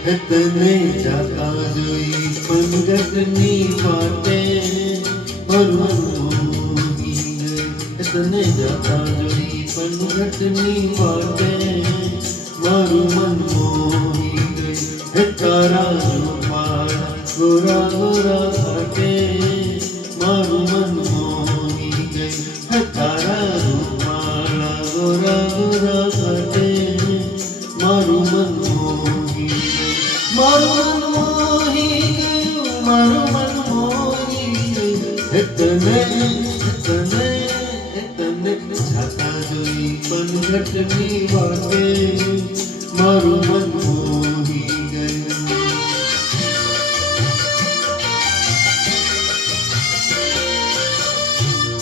इतने ज़्यादा जो पंगत पाते बातें इतने ज़्यादा जो पंगत पाते। बातें मारू मनमोही गई तारा जो पार, गोरा गोरा इतने इतने इतने छाता जोई पनघट की बातें, मारू मन मोही गया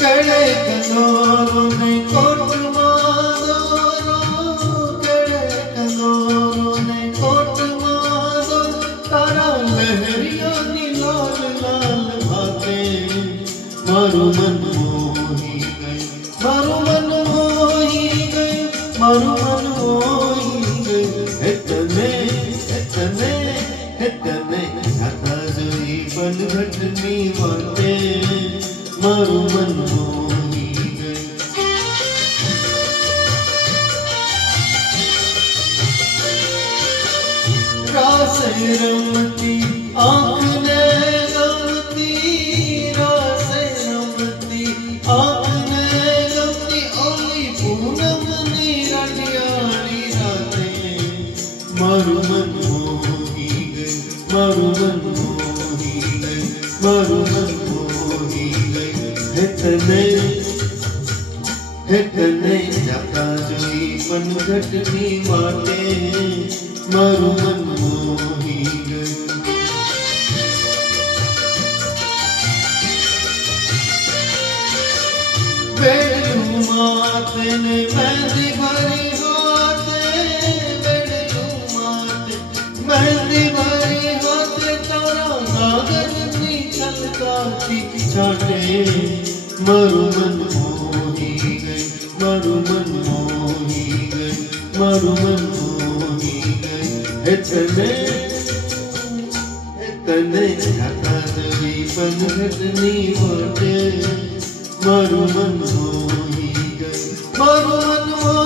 कड़े कनोरों ने कोट मारो कड़े कनोरों ने कोट મારું મન મોહી ગયું મારું મન મોહી ગયું મારું મન મોહી ગયું હે તને હે તને હે તને જાતા જોઈ પનઘટની વાતે મારું મન રમતી આંખને மறுமன் மோகிகள் மறுமன் மோகிகள் மறுமன் மோகிகள் मैं भरी हो છલકાતી છાટે મારું મન મોહી ગયું મારું મન મોહી ગયું મારું મન મોહી ગયું હે તને તને જાતા જોઈ પનઘટની વાટે મારું મન મોહી ગયું મારું મન મોહી ગયું મારું મન